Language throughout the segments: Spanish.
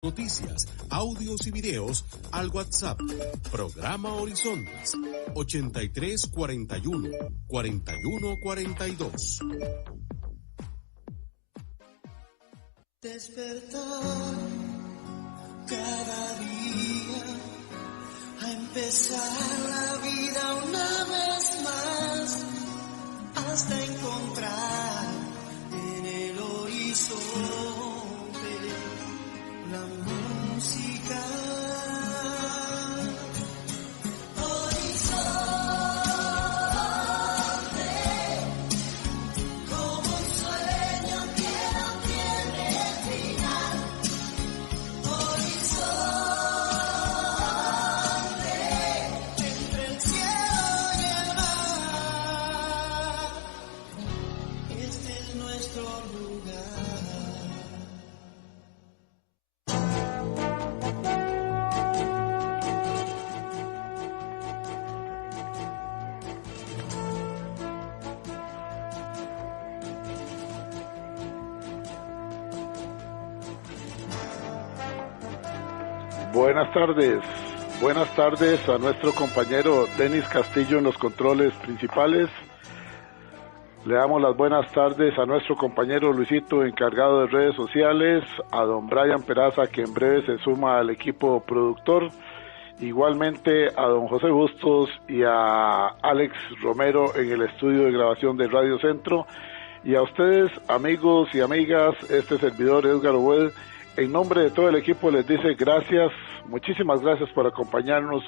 Noticias, audios y videos al WhatsApp. Programa Horizontes 8341 4142. Despertar cada día a empezar la vida una vez más hasta encontrar en el horizonte la música. Buenas tardes a nuestro compañero Denis Castillo en los controles principales. Le damos las buenas tardes a nuestro compañero Luisito, encargado de redes sociales, a don Brian Peraza, que en breve se suma al equipo productor, igualmente a don José Bustos y a Alex Romero en el estudio de grabación de Radio Centro, y a ustedes, amigos y amigas, este servidor Edgar Obed, en nombre de todo el equipo les dice gracias, muchísimas gracias por acompañarnos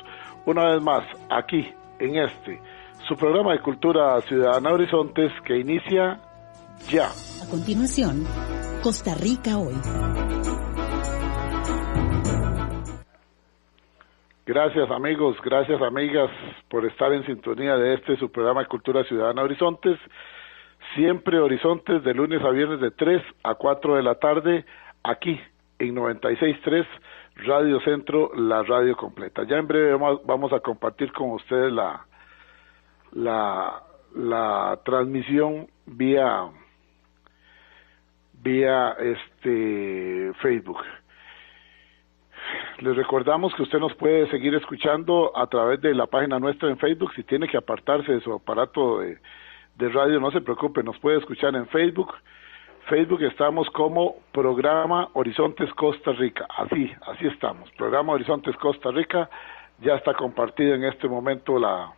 una vez más aquí en su programa de Cultura Ciudadana Horizontes, que inicia ya. A continuación, Costa Rica Hoy. Gracias amigos, gracias amigas por estar en sintonía de su programa de Cultura Ciudadana Horizontes. Siempre Horizontes de lunes a viernes de 3 a 4 de la tarde, aquí en 96.3 Radio Centro, la radio completa. Ya en breve vamos a compartir con ustedes la transmisión vía Facebook. Les recordamos que usted nos puede seguir escuchando a través de la página nuestra en Facebook. Si tiene que apartarse de su aparato de radio, no se preocupe, nos puede escuchar en Facebook. Facebook estamos como Programa Horizontes Costa Rica, así estamos, Programa Horizontes Costa Rica, ya está compartida en este momento la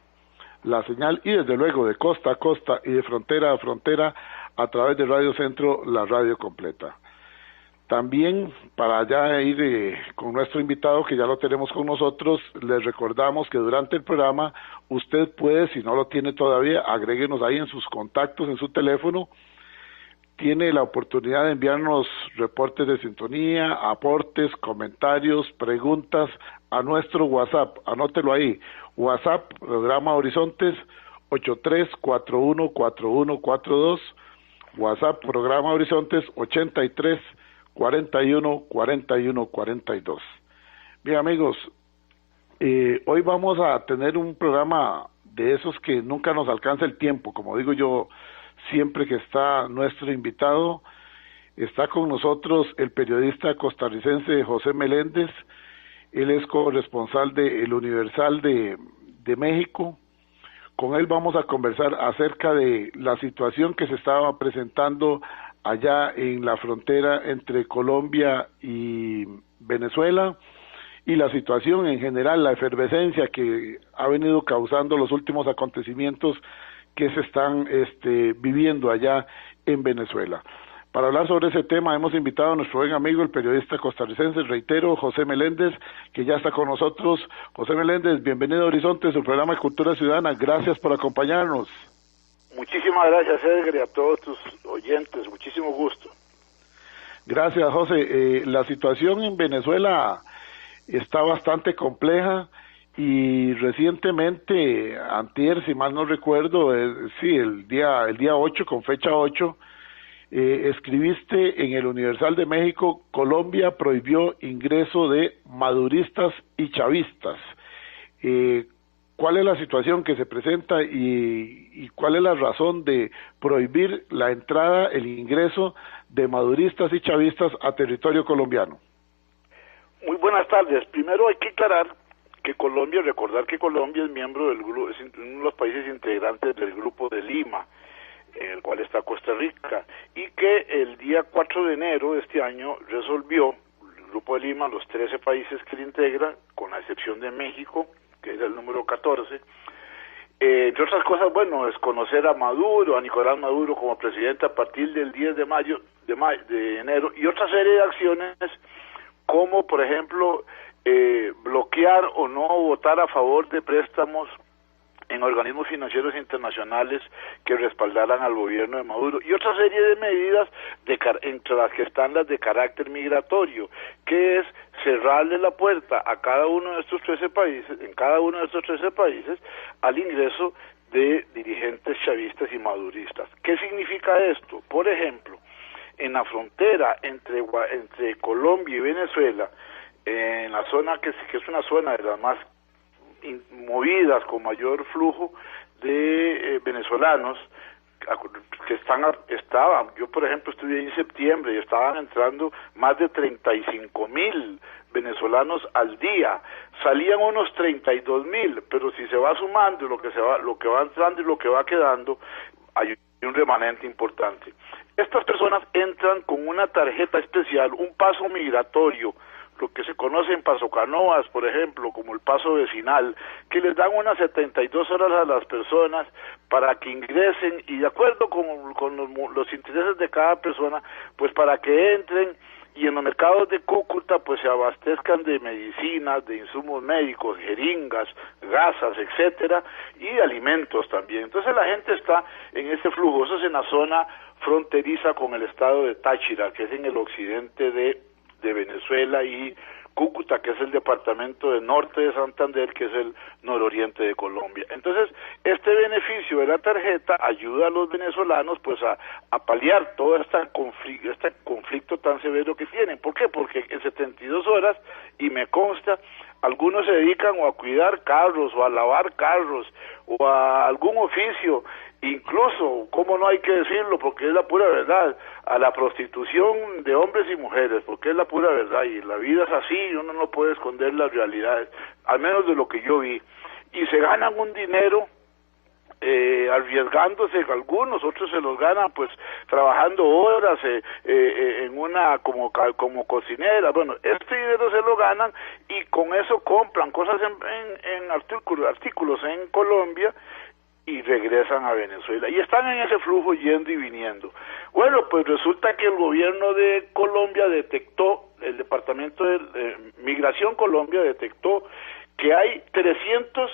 señal, y desde luego de costa a costa y de frontera a frontera a través de Radio Centro, la radio completa. También, para ya ir con nuestro invitado, que ya lo tenemos con nosotros, les recordamos que durante el programa usted puede, si no lo tiene todavía, agréguenos ahí en sus contactos, en su teléfono. Tiene la oportunidad de enviarnos reportes de sintonía, aportes, comentarios, preguntas a nuestro WhatsApp. Anótelo ahí. WhatsApp, Programa Horizontes, 83414142. WhatsApp, Programa Horizontes, 83414142. Bien, amigos, hoy vamos a tener un programa de esos que nunca nos alcanza el tiempo, como digo yo. Siempre que está nuestro invitado, está con nosotros el periodista costarricense José Meléndez. Él es corresponsal de El Universal de México. Con él vamos a conversar acerca de la situación que se estaba presentando allá en la frontera entre Colombia y Venezuela, y la situación en general, la efervescencia que ha venido causando los últimos acontecimientos que se están viviendo allá en Venezuela. Para hablar sobre ese tema hemos invitado a nuestro buen amigo, el periodista costarricense, reitero, José Meléndez, que ya está con nosotros. José Meléndez, bienvenido a Horizonte, su programa de Cultura Ciudadana. Gracias por acompañarnos. Muchísimas gracias, Edgar, y a todos tus oyentes. Muchísimo gusto. Gracias, José. La situación en Venezuela está bastante compleja. Y recientemente, antier, si mal no recuerdo, el día 8, con fecha 8, escribiste en El Universal de México: Colombia prohibió ingreso de maduristas y chavistas. ¿Cuál es la situación que se presenta y cuál es la razón de prohibir la entrada, el ingreso de maduristas y chavistas a territorio colombiano? buenas tardes. Primero hay que aclarar que recordar que Colombia es miembro del grupo, es uno de los países integrantes del Grupo de Lima, en el cual está Costa Rica, y que el día 4 de enero de este año resolvió el Grupo de Lima, los 13 países que lo integran, con la excepción de México, que es el número 14, entre otras cosas, bueno, es conocer a Maduro, a Nicolás Maduro como presidente a partir del 10 de enero, y otra serie de acciones como, por ejemplo, bloquear o no votar a favor de préstamos en organismos financieros internacionales que respaldaran al gobierno de Maduro, y otra serie de medidas entre las que están las de carácter migratorio, que es cerrarle la puerta a cada uno de estos 13 países, al ingreso de dirigentes chavistas y maduristas. ¿Qué significa esto? Por ejemplo, en la frontera entre Colombia y Venezuela, en la zona que es una zona de las más movidas, con mayor flujo de venezolanos que estaban, yo por ejemplo estuve ahí en septiembre y estaban entrando más de 35,000 venezolanos al día, salían unos 32,000, pero si se va sumando lo que va entrando y lo que va quedando, hay un remanente importante. Estas personas entran con una tarjeta especial, un paso migratorio, lo que se conoce en Paso Canoas, por ejemplo, como el paso vecinal, que les dan unas 72 horas a las personas para que ingresen, y de acuerdo con los intereses de cada persona, pues para que entren y en los mercados de Cúcuta pues se abastezcan de medicinas, de insumos médicos, jeringas, gasas, etcétera, y alimentos también. Entonces la gente está en ese flujo. Eso es en la zona fronteriza con el estado de Táchira, que es en el occidente de Venezuela, y Cúcuta, que es el departamento del norte de Santander, que es el nororiente de Colombia. Entonces, este beneficio de la tarjeta ayuda a los venezolanos pues a paliar todo este conflicto tan severo que tienen. ¿Por qué? Porque en 72 horas, y me consta, algunos se dedican o a cuidar carros, o a lavar carros, o a algún oficio, incluso, como no hay que decirlo, porque es la pura verdad, a la prostitución de hombres y mujeres, porque es la pura verdad, y la vida es así, y uno no puede esconder las realidades, al menos de lo que yo vi, y se ganan un dinero arriesgándose, algunos, otros se los ganan pues trabajando horas en una como cocinera. Bueno, este dinero se lo ganan y con eso compran cosas en artículos en Colombia y regresan a Venezuela, y están en ese flujo yendo y viniendo. Bueno, pues resulta que el gobierno de Colombia detectó, el Departamento de Migración Colombia detectó que hay 300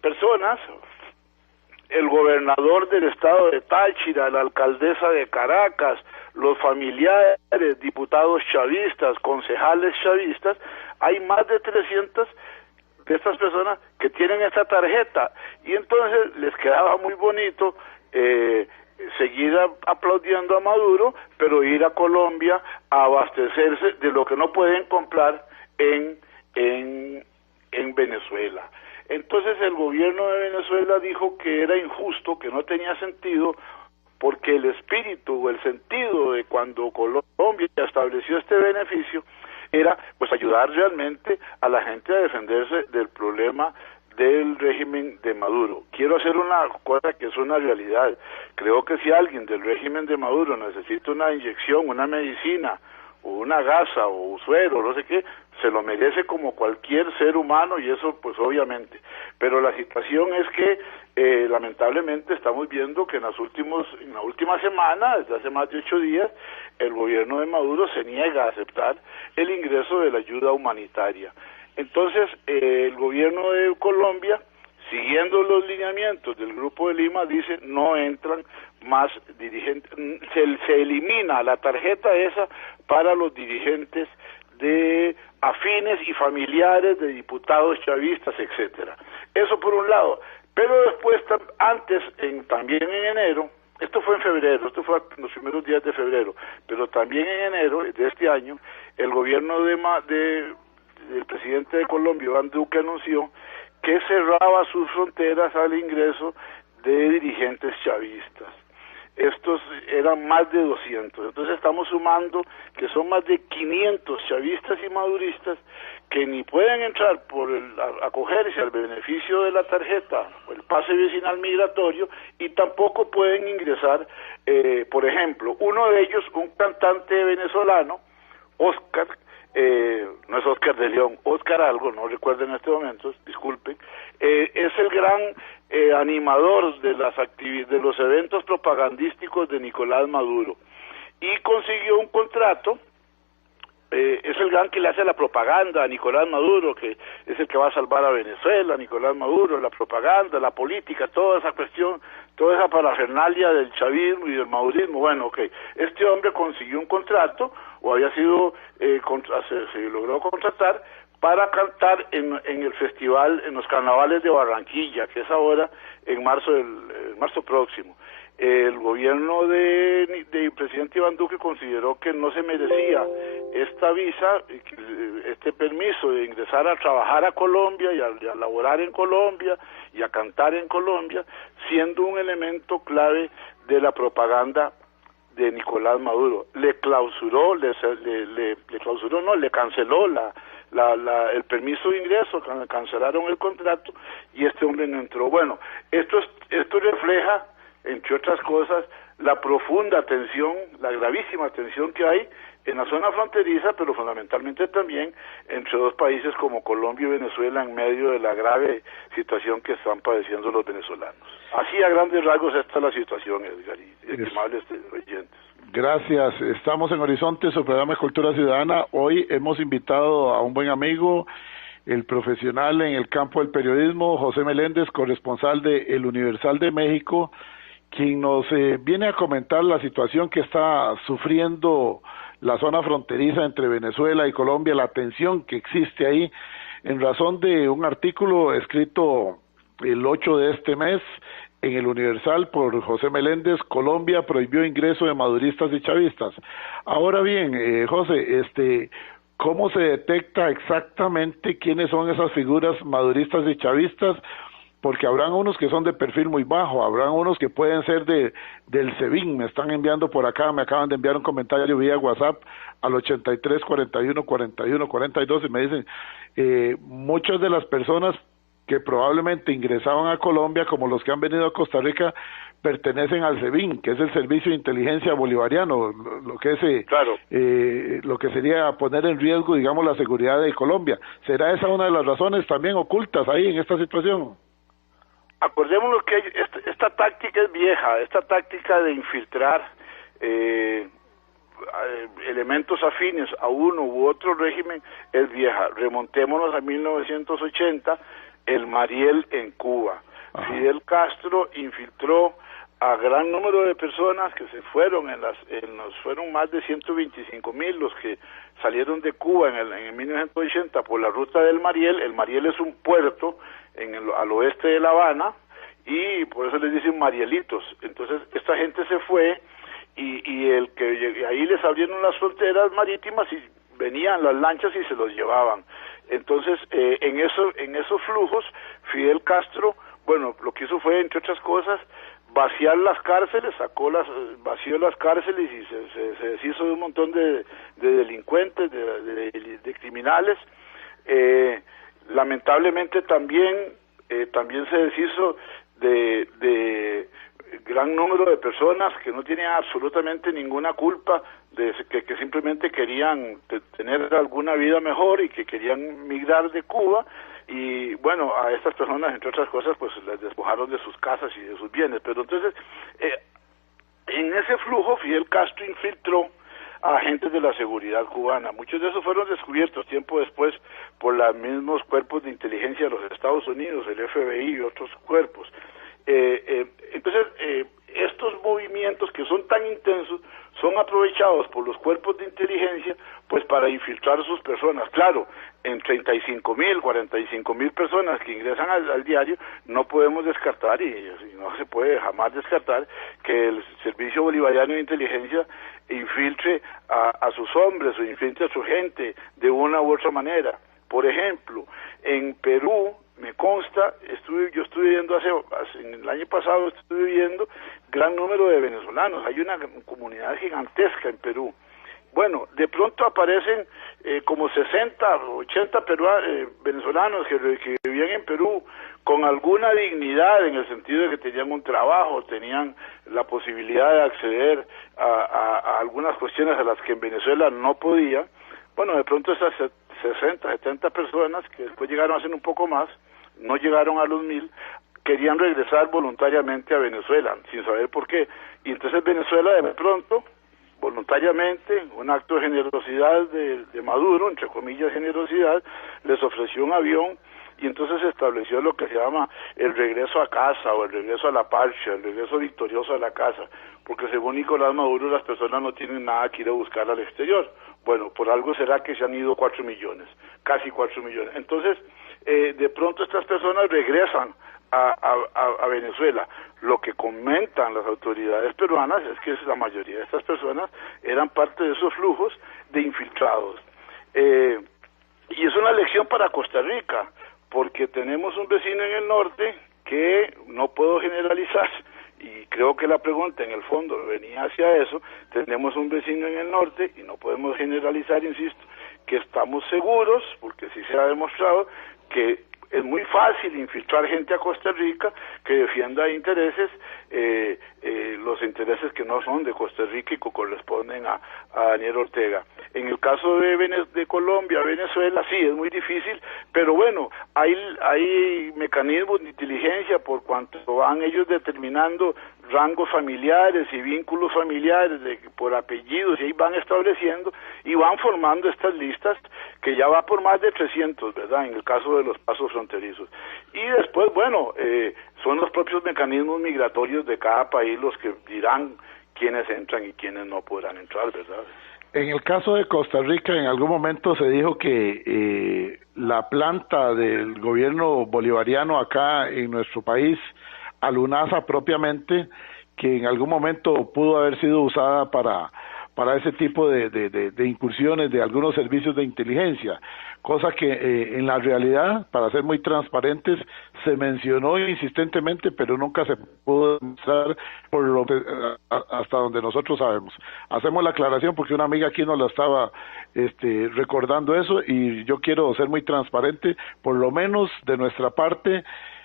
personas, el gobernador del estado de Táchira, la alcaldesa de Caracas, los familiares, diputados chavistas, concejales chavistas, hay más de 300 de estas personas que tienen esta tarjeta, y entonces les quedaba muy bonito seguir aplaudiendo a Maduro, pero ir a Colombia a abastecerse de lo que no pueden comprar en Venezuela. Entonces el gobierno de Venezuela dijo que era injusto, que no tenía sentido, porque el espíritu o el sentido de cuando Colombia estableció este beneficio era pues ayudar realmente a la gente a defenderse del problema del régimen de Maduro. Quiero hacer una cosa que es una realidad. Creo que si alguien del régimen de Maduro necesita una inyección, una medicina, o una gasa, o suero, no sé qué, se lo merece como cualquier ser humano, y eso pues obviamente. Pero la situación es que lamentablemente estamos viendo que en la última semana, desde hace más de 8 días, el gobierno de Maduro se niega a aceptar el ingreso de la ayuda humanitaria. Entonces, el gobierno de Colombia, siguiendo los lineamientos del Grupo de Lima, dice no entran más dirigentes, se elimina la tarjeta esa para los dirigentes de afines y familiares de diputados chavistas, etcétera. Eso por un lado. Pero después, también en enero, esto fue en febrero, esto fue en los primeros días de febrero, pero también en enero de este año, el gobierno del presidente de Colombia, Iván Duque, anunció que cerraba sus fronteras al ingreso de dirigentes chavistas. estos eran más de 200. Entonces estamos sumando que son más de 500 chavistas y maduristas que ni pueden entrar por acogerse al beneficio de la tarjeta o el pase vecinal migratorio y tampoco pueden ingresar, por ejemplo, uno de ellos, un cantante venezolano, Oscar, no es Oscar de León, Oscar algo, no recuerdo en este momento, disculpen, es el gran animador de de los eventos propagandísticos de Nicolás Maduro y consiguió un contrato. Es el gran que le hace la propaganda a Nicolás Maduro, que es el que va a salvar a Venezuela, Nicolás Maduro, la propaganda, la política, toda esa cuestión, toda esa parafernalia del chavismo y del madurismo. Bueno, ok, este hombre consiguió un contrato, o había sido, se logró contratar, para cantar en el festival, en los carnavales de Barranquilla, que es ahora en marzo próximo. El gobierno del presidente Iván Duque consideró que no se merecía esta visa, este permiso de ingresar a trabajar a Colombia y a laborar en Colombia y a cantar en Colombia, siendo un elemento clave de la propaganda de Nicolás Maduro. Le canceló el permiso de ingreso, cancelaron el contrato y este hombre no entró. Bueno, esto refleja, entre otras cosas, la profunda tensión, la gravísima tensión que hay en la zona fronteriza, pero fundamentalmente también entre dos países como Colombia y Venezuela en medio de la grave situación que están padeciendo los venezolanos. Así a grandes rasgos esta es la situación, Edgar, y estimables oyentes. Gracias. Estamos en Horizonte, su programa de Cultura Ciudadana. Hoy hemos invitado a un buen amigo, el profesional en el campo del periodismo, José Meléndez, corresponsal de El Universal de México, quien nos viene a comentar la situación que está sufriendo la zona fronteriza entre Venezuela y Colombia, la tensión que existe ahí, en razón de un artículo escrito el 8 de este mes en El Universal por José Meléndez. Colombia prohibió ingreso de maduristas y chavistas. Ahora bien, José, ¿cómo se detecta exactamente quiénes son esas figuras maduristas y chavistas? Porque habrán unos que son de perfil muy bajo, habrán unos que pueden ser del SEBIN. Me están enviando por acá, me acaban de enviar un comentario vía WhatsApp al 83 41 41 42 y me dicen, muchas de las personas que probablemente ingresaban a Colombia, como los que han venido a Costa Rica, pertenecen al SEBIN, que es el Servicio de Inteligencia Bolivariano, lo que es claro. Lo que sería poner en riesgo, digamos, la seguridad de Colombia. ¿Será esa una de las razones también ocultas ahí en esta situación? Acordémonos que esta táctica es vieja, esta táctica de infiltrar elementos afines a uno u otro régimen es vieja. Remontémonos a 1980, el Mariel en Cuba. Ajá. Fidel Castro infiltró a gran número de personas que se fueron, fueron más de 125,000 los que salieron de Cuba en 1980 por la ruta del Mariel. El Mariel es un puerto al oeste de La Habana y por eso les dicen Marielitos. Entonces esta gente se fue y ahí les abrieron las fronteras marítimas y venían las lanchas y se los llevaban. Entonces en esos flujos Fidel Castro, bueno, lo que hizo fue, entre otras cosas, vaciar las cárceles, vació las cárceles y se deshizo de un montón de delincuentes, de criminales. Lamentablemente también se deshizo de gran número de personas que no tienen absolutamente ninguna culpa, que simplemente querían tener alguna vida mejor y que querían migrar de Cuba. Y bueno, a estas personas, entre otras cosas, pues les despojaron de sus casas y de sus bienes. Pero entonces, en ese flujo Fidel Castro infiltró a agentes de la seguridad cubana. Muchos de esos fueron descubiertos tiempo después por los mismos cuerpos de inteligencia de los Estados Unidos, el FBI y otros cuerpos. Entonces, estos movimientos que son tan intensos son aprovechados por los cuerpos de inteligencia pues para infiltrar a sus personas. Claro, en 35,000, 45,000 personas que ingresan al diario, no podemos descartar, y no se puede jamás descartar, que el Servicio Bolivariano de Inteligencia infiltre a sus hombres o infiltre a su gente de una u otra manera. Por ejemplo, en Perú, me consta, yo estuve viendo en el año pasado, estuve viendo gran número de venezolanos, hay una comunidad gigantesca en Perú. Bueno, de pronto aparecen como 60 o 80 venezolanos que vivían en Perú con alguna dignidad, en el sentido de que tenían un trabajo, tenían la posibilidad de acceder a algunas cuestiones a las que en Venezuela no podían. Bueno, de pronto esas 60, 70 personas, que después llegaron a ser un poco más, no llegaron a los 1000, querían regresar voluntariamente a Venezuela, sin saber por qué. Y entonces Venezuela de pronto, voluntariamente, un acto de generosidad de Maduro, entre comillas generosidad, les ofreció un avión, y entonces se estableció lo que se llama el regreso a casa, o el regreso a la patria, el regreso victorioso a la casa, porque según Nicolás Maduro las personas no tienen nada que ir a buscar al exterior. Bueno, por algo será que se han ido 4 millones, casi 4 millones. Entonces, de pronto estas personas regresan a Venezuela. Lo que comentan las autoridades peruanas es que la mayoría de estas personas eran parte de esos flujos de infiltrados. Y es una lección para Costa Rica, porque tenemos un vecino en el norte que no puedo generalizar, y creo que la pregunta en el fondo venía hacia eso. Tenemos un vecino en el norte y no podemos generalizar, insisto, que estamos seguros, porque sí se ha demostrado que es muy fácil infiltrar gente a Costa Rica que defienda intereses, los intereses que no son de Costa Rica y que corresponden a Daniel Ortega. En el caso de Colombia, Venezuela, sí, es muy difícil, pero bueno, hay mecanismos de inteligencia por cuanto van ellos determinando rangos familiares y vínculos familiares por apellidos, y ahí van estableciendo y van formando estas listas que ya va por más de 300, ¿verdad?, en el caso de los pasos fronterizos. Y después, bueno, son los propios mecanismos migratorios de cada país los que dirán quiénes entran y quiénes no podrán entrar, ¿verdad? En el caso de Costa Rica, en algún momento se dijo que la planta del gobierno bolivariano acá en nuestro país, Alunasa propiamente, que en algún momento pudo haber sido usada para ese tipo de incursiones de algunos servicios de inteligencia, cosa que en la realidad, para ser muy transparentes, se mencionó insistentemente, pero nunca se pudo demostrar hasta donde nosotros sabemos. Hacemos la aclaración porque una amiga aquí nos la estaba recordando eso, y yo quiero ser muy transparente, por lo menos de nuestra parte.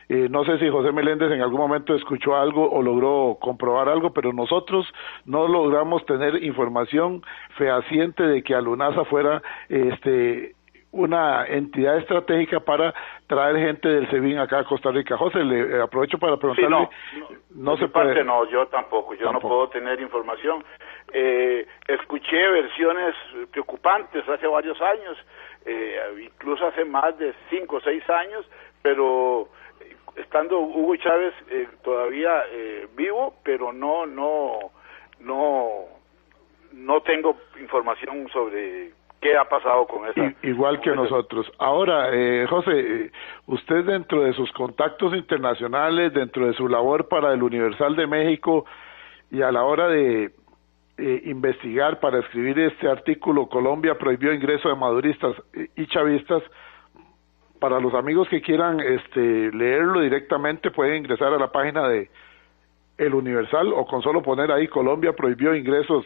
No sé si José Meléndez en algún momento escuchó algo o logró comprobar algo, pero nosotros no logramos tener información fehaciente de que Alunasa fuera una entidad estratégica para traer gente del SEBIN acá a Costa Rica. José, le aprovecho para preguntarle. Sí, no se puede. No, yo tampoco, no puedo tener información. Escuché versiones preocupantes hace varios años, incluso hace más de 5 o 6 años, pero estando Hugo Chávez todavía vivo, pero no tengo información sobre qué ha pasado con esa. Igual que nosotros. Ahora, José, usted dentro de sus contactos internacionales, dentro de su labor para el Universal de México, y a la hora de investigar para escribir este artículo, Colombia prohibió ingreso de maduristas y chavistas, para los amigos que quieran leerlo directamente, pueden ingresar a la página de El Universal, o con solo poner ahí Colombia prohibió ingresos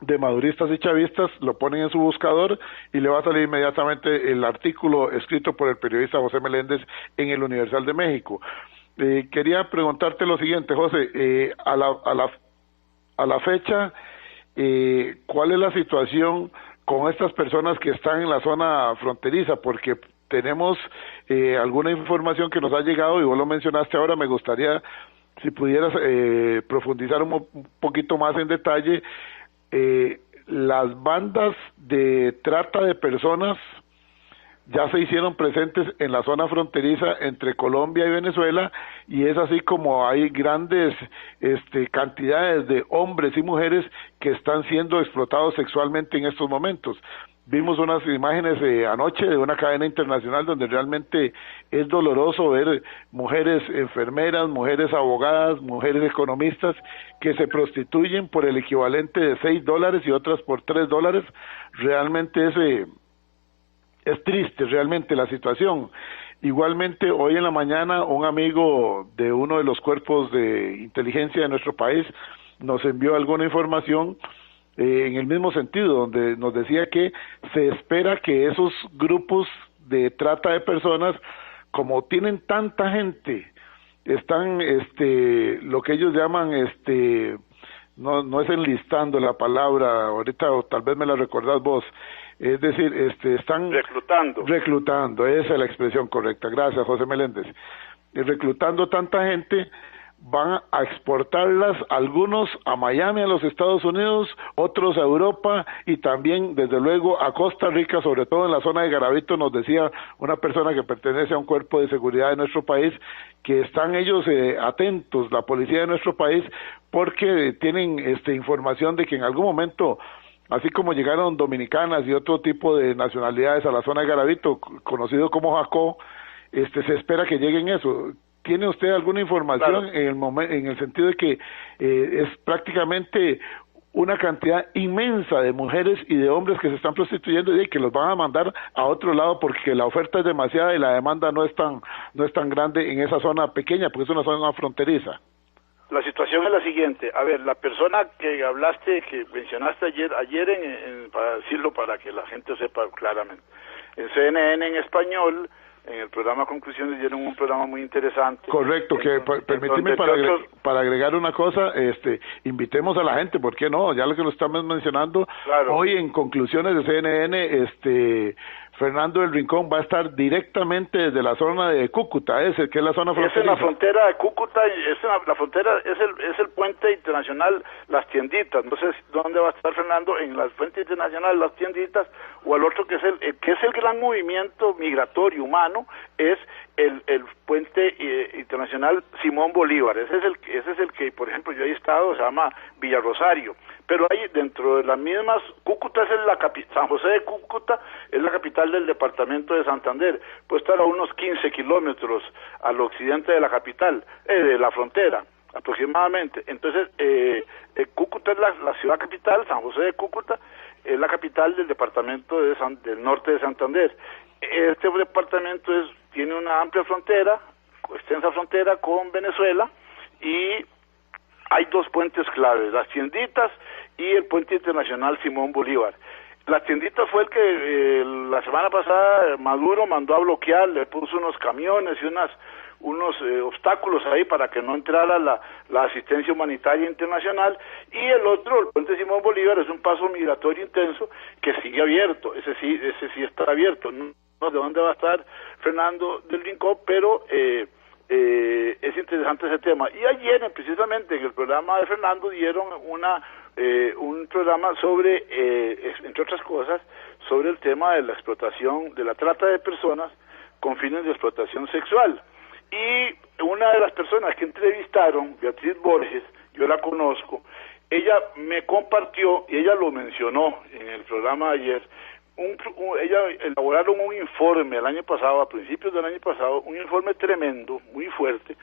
de maduristas y chavistas, lo ponen en su buscador y le va a salir inmediatamente el artículo escrito por el periodista José Meléndez en El Universal de México. Quería preguntarte lo siguiente, José, a la fecha, ¿cuál es la situación con estas personas que están en la zona fronteriza? Porque tenemos alguna información que nos ha llegado, y vos lo mencionaste ahora. Me gustaría si pudieras profundizar un poquito más en detalle. Las bandas de trata de personas ya se hicieron presentes en la zona fronteriza entre Colombia y Venezuela, y es así como hay grandes cantidades de hombres y mujeres que están siendo explotados sexualmente en estos momentos. Vimos unas imágenes anoche de una cadena internacional donde realmente es doloroso ver mujeres enfermeras, mujeres abogadas, mujeres economistas que se prostituyen por el equivalente de $6 y otras por $3. Realmente es triste realmente la situación. Igualmente, hoy en la mañana, un amigo de uno de los cuerpos de inteligencia de nuestro país nos envió alguna información en el mismo sentido, donde nos decía que se espera que esos grupos de trata de personas, como tienen tanta gente, están, lo que ellos llaman, no es enlistando la palabra, ahorita o tal vez me la recordás vos, es decir, están reclutando, esa es la expresión correcta, gracias José Meléndez, reclutando tanta gente, van a exportarlas, algunos a Miami, a los Estados Unidos, otros a Europa y también, desde luego, a Costa Rica, sobre todo en la zona de Garavito, nos decía una persona que pertenece a un cuerpo de seguridad de nuestro país, que están ellos atentos, la policía de nuestro país, porque tienen información de que en algún momento, así como llegaron dominicanas y otro tipo de nacionalidades a la zona de Garavito, conocido como Jacó, se espera que lleguen eso. ¿Tiene usted alguna información en el sentido de que es prácticamente una cantidad inmensa de mujeres y de hombres que se están prostituyendo y que los van a mandar a otro lado porque la oferta es demasiada y la demanda no es tan grande en esa zona pequeña, porque es una zona fronteriza? La situación es la siguiente. A ver, la persona que hablaste, que mencionaste ayer para decirlo, para que la gente sepa claramente, en CNN en español, en el programa Conclusiones, dieron un programa muy interesante. Correcto, que permíteme para agregar una cosa, invitemos a la gente, ¿por qué no? Ya lo que lo estamos mencionando, claro. Hoy en Conclusiones de CNN, Fernando del Rincón va a estar directamente desde la zona de Cúcuta, que es la zona fronteriza. Es en la frontera de Cúcuta, la frontera es el puente internacional Las Tienditas. No sé dónde va a estar Fernando, en la puente internacional Las Tienditas, o el otro que es el gran movimiento migratorio humano, es el puente internacional Simón Bolívar. Ese es el que, por ejemplo, yo he estado, se llama Villa Rosario. Pero hay dentro de las mismas, Cúcuta es San José de Cúcuta es la capital del departamento de Santander, puede estar a unos 15 kilómetros al occidente de la capital, de la frontera, aproximadamente. Entonces, Cúcuta es la ciudad capital, San José de Cúcuta es la capital del departamento del norte de Santander. Este departamento tiene una amplia frontera, extensa frontera con Venezuela, y hay dos puentes claves, Las Tienditas y el puente internacional Simón Bolívar. Las Tienditas fue el que la semana pasada Maduro mandó a bloquear, le puso unos camiones y unos obstáculos ahí para que no entrara la asistencia humanitaria internacional, y el otro, el puente Simón Bolívar, es un paso migratorio intenso que sigue abierto, ese sí está abierto. No sé dónde va a estar Fernando del Rincón, pero es interesante ese tema. Y ayer, precisamente en el programa de Fernando, dieron un programa sobre, entre otras cosas, sobre el tema de la explotación, de la trata de personas con fines de explotación sexual. Y una de las personas que entrevistaron, Beatriz Borges, yo la conozco, ella me compartió, y ella lo mencionó en el programa de ayer, ella elaboraron un informe el año pasado, a principios del año pasado, un informe tremendo, muy fuerte,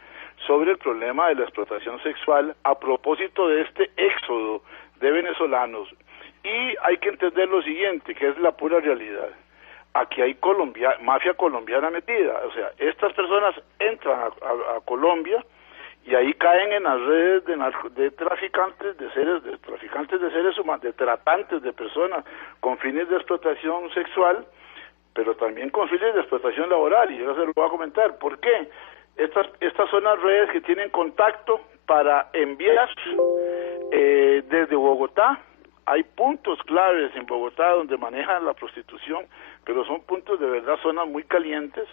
sobre el problema de la explotación sexual a propósito de este éxodo de venezolanos. Y hay que entender lo siguiente, que es la pura realidad. Aquí hay mafia colombiana metida, o sea, estas personas entran a Colombia y ahí caen en las redes de traficantes de seres humanos, de tratantes de personas con fines de explotación sexual, pero también con fines de explotación laboral, y yo se lo voy a comentar. ¿Por qué? Estas son las redes que tienen contacto para enviar desde Bogotá. Hay puntos claves en Bogotá donde manejan la prostitución, pero son puntos de verdad, zonas muy calientes,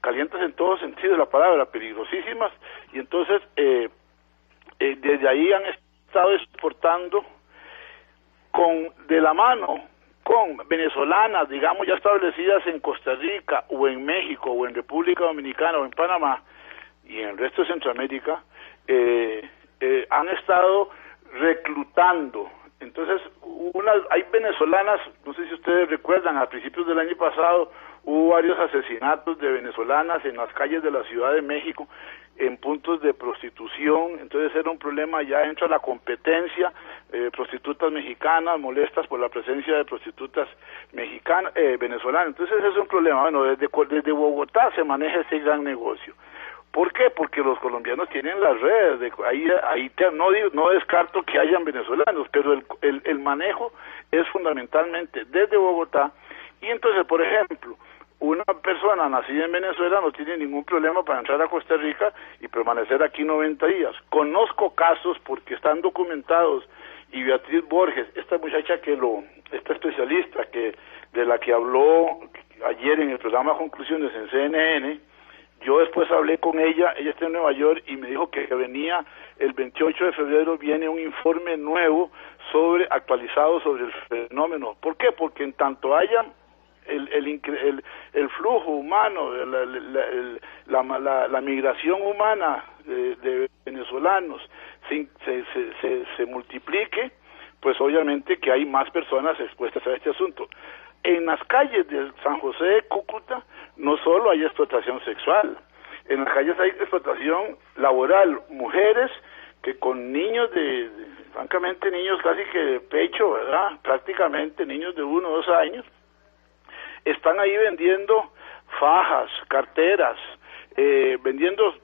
calientes en todo sentido de la palabra, peligrosísimas, y entonces desde ahí han estado exportando de la mano con venezolanas, digamos, ya establecidas en Costa Rica o en México o en República Dominicana o en Panamá y en el resto de Centroamérica, han estado reclutando Entonces, hay venezolanas, no sé si ustedes recuerdan, a principios del año pasado hubo varios asesinatos de venezolanas en las calles de la Ciudad de México, en puntos de prostitución. Entonces era un problema, ya entra la competencia, prostitutas mexicanas molestas por la presencia de prostitutas mexicanas, venezolanas. Entonces ese es un problema. Bueno, desde Bogotá se maneja ese gran negocio. ¿Por qué? Porque los colombianos tienen las redes, no descarto que hayan venezolanos, pero el manejo es fundamentalmente desde Bogotá. Y entonces, por ejemplo, una persona nacida en Venezuela no tiene ningún problema para entrar a Costa Rica y permanecer aquí 90 días. Conozco casos porque están documentados, y Beatriz Borges, esta muchacha esta especialista de la que habló ayer en el programa Conclusiones en CNN, yo después hablé con ella está en Nueva York y me dijo que venía el 28 de febrero, viene un informe nuevo actualizado sobre el fenómeno. ¿Por qué? Porque en tanto haya el flujo humano, la migración humana de venezolanos se multiplique, pues obviamente que hay más personas expuestas a este asunto. En las calles de San José de Cúcuta no solo hay explotación sexual, en las calles hay explotación laboral, mujeres que con niños francamente niños casi que de pecho, ¿verdad? Prácticamente niños de 1 o 2 años, están ahí vendiendo fajas, carteras, vendiendo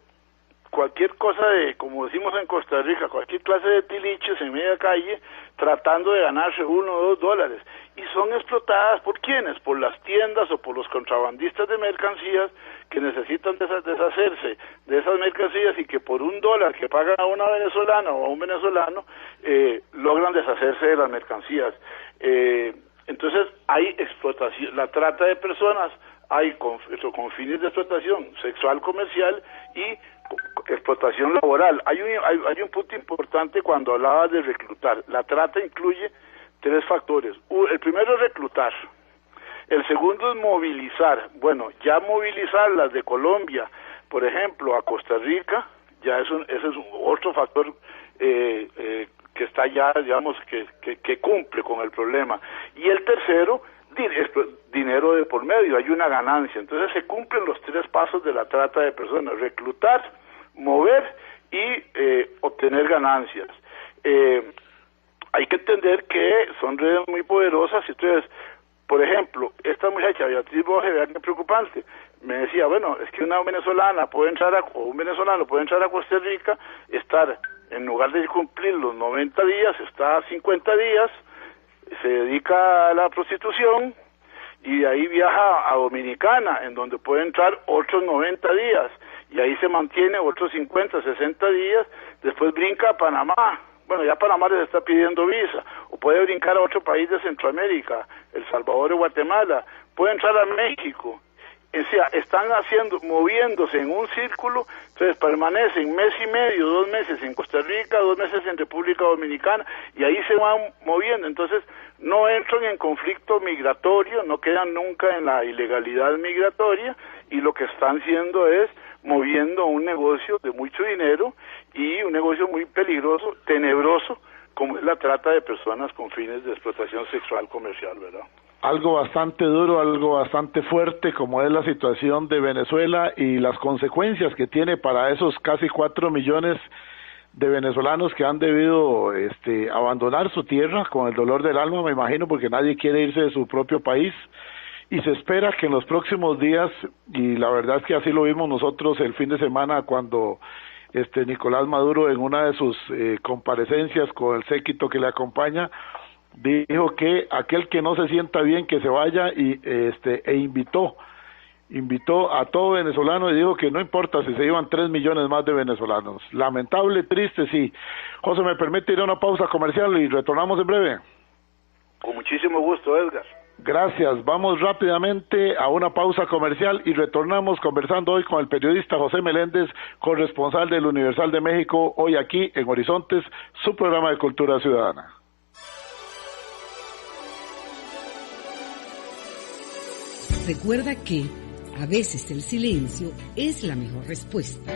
cualquier cosa como decimos en Costa Rica, cualquier clase de tiliches en media calle, tratando de ganarse $1 o $2. Y son explotadas ¿por quiénes? Por las tiendas o por los contrabandistas de mercancías que necesitan deshacerse de esas mercancías y que por $1 que pagan a una venezolana o a un venezolano, logran deshacerse de las mercancías. Entonces hay explotación, la trata de personas, hay con fines de explotación sexual comercial y explotación laboral. Hay un punto importante cuando hablaba de reclutar. La trata incluye 3 factores. El primero es reclutar. El segundo es movilizar. Bueno, ya movilizarlas de Colombia, por ejemplo, a Costa Rica, ya ese es otro factor que está ya, digamos, que cumple con el problema. Y el tercero, dinero de por medio, hay una ganancia. Entonces se cumplen los 3 pasos de la trata de personas: reclutar, mover y obtener ganancias. Hay que entender que son redes muy poderosas. Entonces, por ejemplo, esta muchacha Beatriz Borges, vean qué preocupante, me decía, bueno, es que una venezolana puede entrar o un venezolano puede entrar a Costa Rica, estar, en lugar de cumplir los 90 días, está 50 días, se dedica a la prostitución y de ahí viaja a Dominicana, en donde puede entrar otros 90 días y ahí se mantiene otros 50, 60 días, después brinca a Panamá. Bueno, ya Panamá les está pidiendo visa, o puede brincar a otro país de Centroamérica, El Salvador o Guatemala, puede entrar a México. O sea, están moviéndose en un círculo, entonces permanecen 1 mes y medio, 2 meses en Costa Rica, 2 meses en República Dominicana, y ahí se van moviendo. Entonces no entran en conflicto migratorio, no quedan nunca en la ilegalidad migratoria, y lo que están haciendo es moviendo un negocio de mucho dinero y un negocio muy peligroso, tenebroso, como es la trata de personas con fines de explotación sexual comercial, ¿verdad? Algo bastante duro, algo bastante fuerte, como es la situación de Venezuela y las consecuencias que tiene para esos casi 4 millones de venezolanos que han debido abandonar su tierra con el dolor del alma, me imagino, porque nadie quiere irse de su propio país. Y se espera que en los próximos días, y la verdad es que así lo vimos nosotros el fin de semana cuando Nicolás Maduro, en una de sus comparecencias con el séquito que le acompaña, dijo que aquel que no se sienta bien que se vaya, y invitó a todo venezolano, y dijo que no importa si se iban 3 millones más de venezolanos. Lamentable, triste, sí. José, ¿me permite ir a una pausa comercial y retornamos en breve? Con muchísimo gusto, Edgar. Gracias, vamos rápidamente a una pausa comercial y retornamos conversando hoy con el periodista José Meléndez, corresponsal del Universal de México, hoy aquí en Horizontes, su programa de Cultura Ciudadana. Recuerda que a veces el silencio es la mejor respuesta.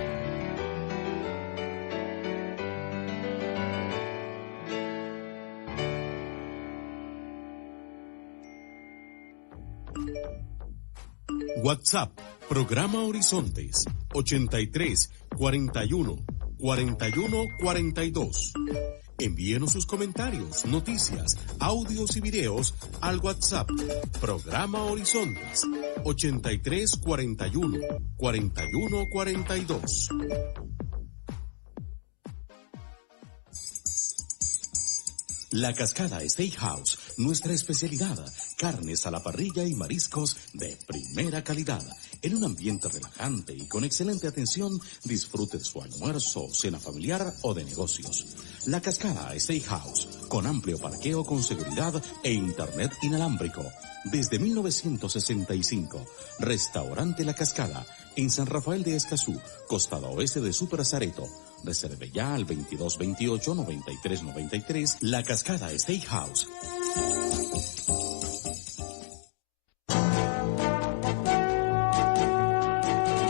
WhatsApp, Programa Horizontes, 83 41 41 42. Envíenos sus comentarios, noticias, audios y videos al WhatsApp, Programa Horizontes, 83 41 41 42. La Cascada Steakhouse, nuestra especialidad, carnes a la parrilla y mariscos de primera calidad. En un ambiente relajante y con excelente atención, disfrute su almuerzo, cena familiar o de negocios. La Cascada Steakhouse, con amplio parqueo con seguridad e internet inalámbrico. Desde 1965, Restaurante La Cascada, en San Rafael de Escazú, costado oeste de Super Zareto. Reserve ya al 2228-9393, La Cascada Steakhouse.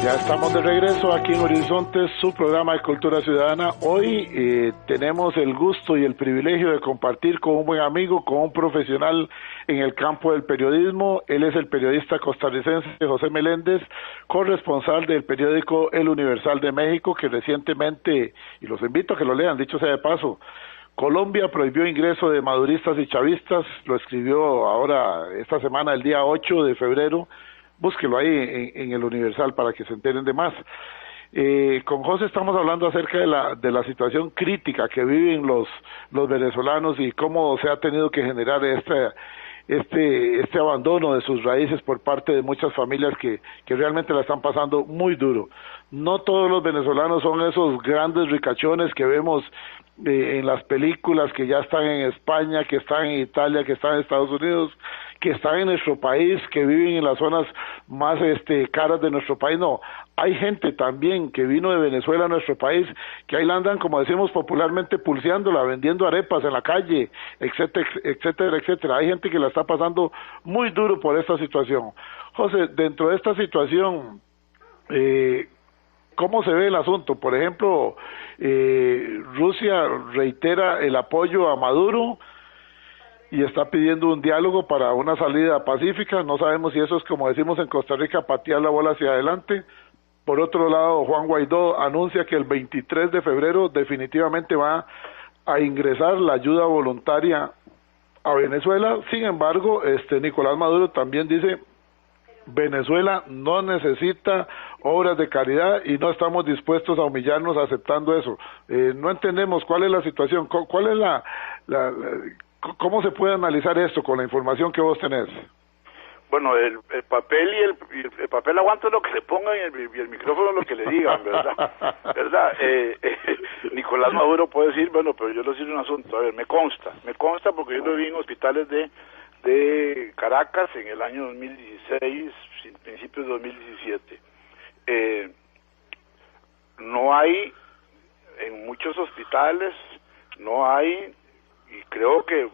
Ya estamos de regreso aquí en Horizontes, su programa de Cultura Ciudadana. Hoy tenemos el gusto y el privilegio de compartir con un buen amigo, con un profesional en el campo del periodismo. Él es el periodista costarricense José Meléndez, corresponsal del periódico El Universal de México, que recientemente, y los invito a que lo lean, dicho sea de paso, Colombia prohibió ingreso de maduristas y chavistas, lo escribió ahora esta semana, el día 8 de febrero, búsquelo ahí en el Universal para que se enteren de más. Con José estamos hablando acerca de la situación crítica que viven los venezolanos y cómo se ha tenido que generar este abandono de sus raíces por parte de muchas familias que realmente la están pasando muy duro. No todos los venezolanos son esos grandes ricachones que vemos en las películas, que ya están en España, que están en Italia, que están en Estados Unidos, que están en nuestro país, que viven en las zonas más caras de nuestro país. No, hay gente también que vino de Venezuela a nuestro país, que ahí la andan, como decimos popularmente, pulseándola, vendiendo arepas en la calle, etcétera, etcétera, etcétera. Hay gente que la está pasando muy duro por esta situación. José, dentro de esta situación, ¿cómo se ve el asunto? Por ejemplo, Rusia reitera el apoyo a Maduro y está pidiendo un diálogo para una salida pacífica. No sabemos si eso es, como decimos en Costa Rica, patear la bola hacia adelante. Por otro lado, Juan Guaidó anuncia que el 23 de febrero definitivamente va a ingresar la ayuda voluntaria a Venezuela. Sin embargo, Nicolás Maduro también dice: Venezuela no necesita obras de caridad y no estamos dispuestos a humillarnos aceptando eso. No entendemos cuál es la situación, cuál es ¿cómo se puede analizar esto con la información que vos tenés? Bueno, el papel y el papel aguanta lo que le pongan y el micrófono lo que le digan, ¿verdad? ¿Verdad? Nicolás Maduro puede decir, bueno, pero yo le decir un asunto, a ver, me consta porque yo lo vi en hospitales de Caracas en el año 2016, principios de 2017. No hay, en muchos hospitales, no hay, y creo que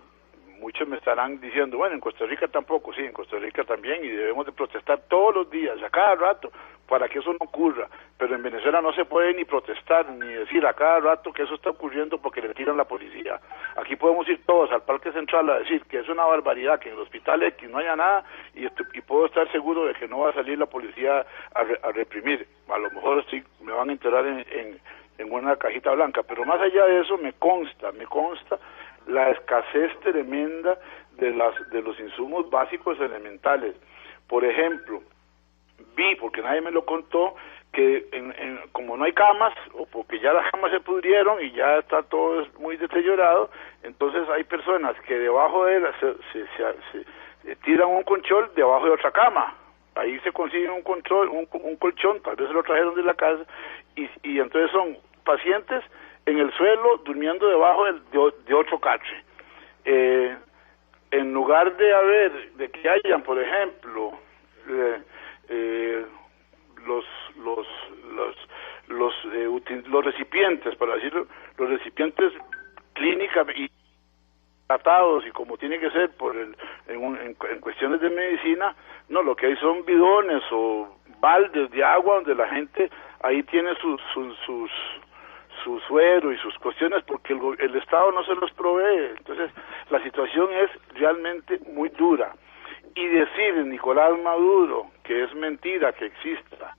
muchos me estarán diciendo, bueno, en Costa Rica tampoco, sí, en Costa Rica también, y debemos de protestar todos los días, a cada rato, para que eso no ocurra, pero en Venezuela no se puede ni protestar, ni decir a cada rato que eso está ocurriendo porque le tiran la policía. Aquí podemos ir todos al Parque Central a decir que es una barbaridad, que en el hospital X no haya nada, y puedo estar seguro de que no va a salir la policía a reprimir. A lo mejor sí me van a enterar en una cajita blanca, pero más allá de eso me consta la escasez tremenda de los insumos básicos elementales. Por ejemplo, vi, porque nadie me lo contó, que como no hay camas, o porque ya las camas se pudrieron y ya está todo muy deteriorado, entonces hay personas que debajo de se tiran un colchón debajo de otra cama. Ahí se consigue un colchón, tal vez se lo trajeron de la casa, y entonces son pacientes en el suelo durmiendo debajo de otro catre. En lugar de que hayan, por ejemplo, los recipientes, para decirlo, los recipientes clínicamente tratados y como tiene que ser en cuestiones de medicina, no, lo que hay son bidones o baldes de agua donde la gente ahí tiene su suero y sus cuestiones porque el Estado no se los provee. Entonces la situación es realmente muy dura y decir Nicolás Maduro que es mentira que exista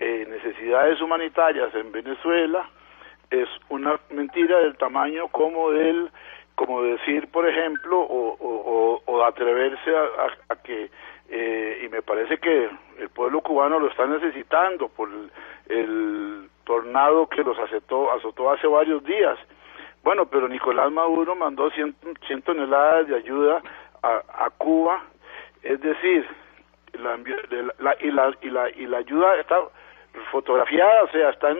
necesidades humanitarias en Venezuela es una mentira del tamaño como decir, por ejemplo, o atreverse a que, y me parece que el pueblo cubano lo está necesitando por el tornado que los azotó hace varios días. Bueno, pero Nicolás Maduro mandó 100 toneladas de ayuda a Cuba, es decir, la ayuda está fotografiada, o sea, está en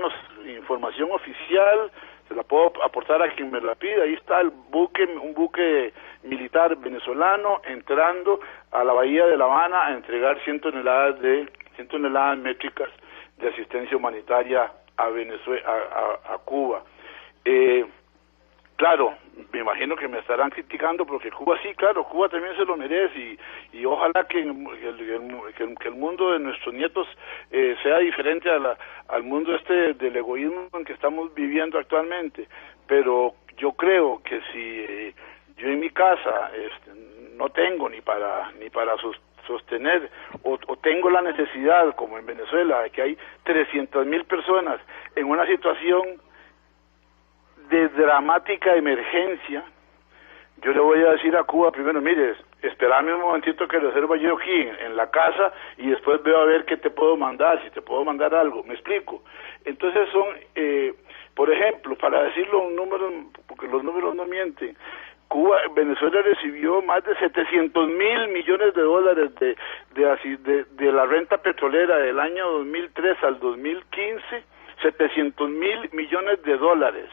información oficial, se la puedo aportar a quien me la pida. Ahí está un buque militar venezolano entrando a la bahía de La Habana a entregar 100 toneladas métricas de asistencia humanitaria a Venezuela, a Cuba. Claro, me imagino que me estarán criticando porque Cuba sí, claro, Cuba también se lo merece y ojalá que el mundo de nuestros nietos sea diferente al mundo del egoísmo en que estamos viviendo actualmente. Pero yo creo que si yo en mi casa no tengo ni para sostener o tengo la necesidad, como en Venezuela, de que hay 300,000 personas en una situación de dramática emergencia, yo le voy a decir a Cuba primero, mire, esperame un momentito que reservo yo aquí en la casa y después veo a ver qué te puedo mandar, si te puedo mandar algo, ¿me explico? Entonces son, por ejemplo, para decirlo un número, porque los números no mienten, Venezuela recibió más de 700,000 millones de dólares de la renta petrolera del año 2003 al 2015, 700,000 millones de dólares.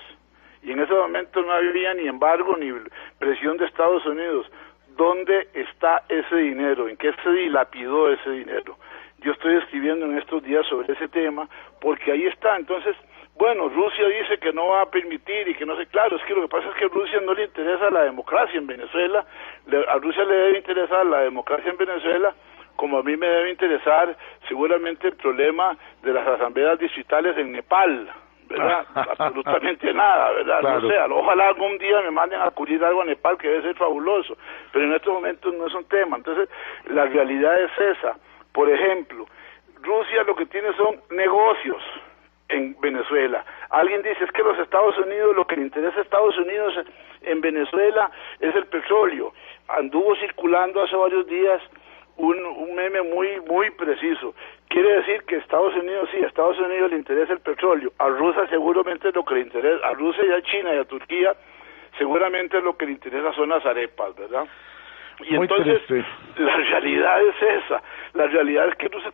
Y en ese momento no había ni embargo ni presión de Estados Unidos. ¿Dónde está ese dinero? ¿En qué se dilapidó ese dinero? Yo estoy escribiendo en estos días sobre ese tema porque ahí está. Entonces, bueno, Rusia dice que no va a permitir y que no sé, claro, es que lo que pasa es que a Rusia no le interesa la democracia en Venezuela, a Rusia le debe interesar la democracia en Venezuela, como a mí me debe interesar seguramente el problema de las asambleas distritales en Nepal, ¿verdad? Absolutamente nada, ¿verdad? Claro. No sé, ojalá algún día me manden a cubrir algo a Nepal, que debe ser fabuloso, pero en estos momentos no es un tema. Entonces, la realidad es esa. Por ejemplo, Rusia lo que tiene son negocios en Venezuela. Alguien dice, es que los Estados Unidos, lo que le interesa a Estados Unidos en Venezuela es el petróleo. Anduvo circulando hace varios días un meme muy preciso. Quiere decir que Estados Unidos, sí, a Estados Unidos le interesa el petróleo, a Rusia seguramente lo que le interesa, a Rusia y a China y a Turquía seguramente lo que le interesa son las arepas, ¿verdad? Y muy entonces triste. La realidad es esa, la realidad es que Rusia